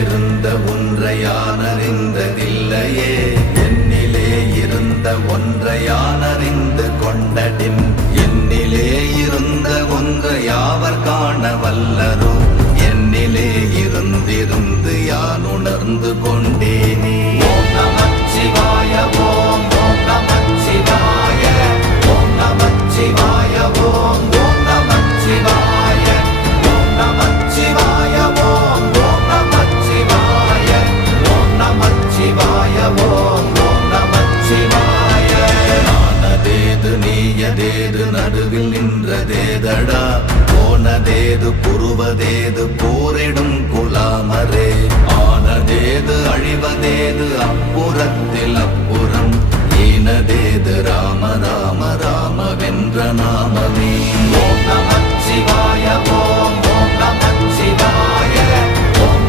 இருந்த ஒன்றை யான் அறிந்ததில்லையே, என்னிலே இருந்த ஒன்றை யான் அறிந்து கொண்டடின், என்னிலே இருந்த ஒன்றை யாவர் காண வல்லரோ, என்னிலே இருந்திருந்து யான் உணர்ந்து கொண்டேனே. ஓம் நமச்சிவாய ஓம் ஓம் நமச்சிவாய ஓம் நமச்சிவாய ஓம் ஓம் நமச்சிவாய ஓம் நமச்சிவாய ஓம் ஓம் நமச்சிவாய ஓம் நமச்சிவாய ஓம் ஓம் நமச்சிவாய. நானதேது நீயதேது நடுவில் நின்றதேதடா, போனதேது புருவதேது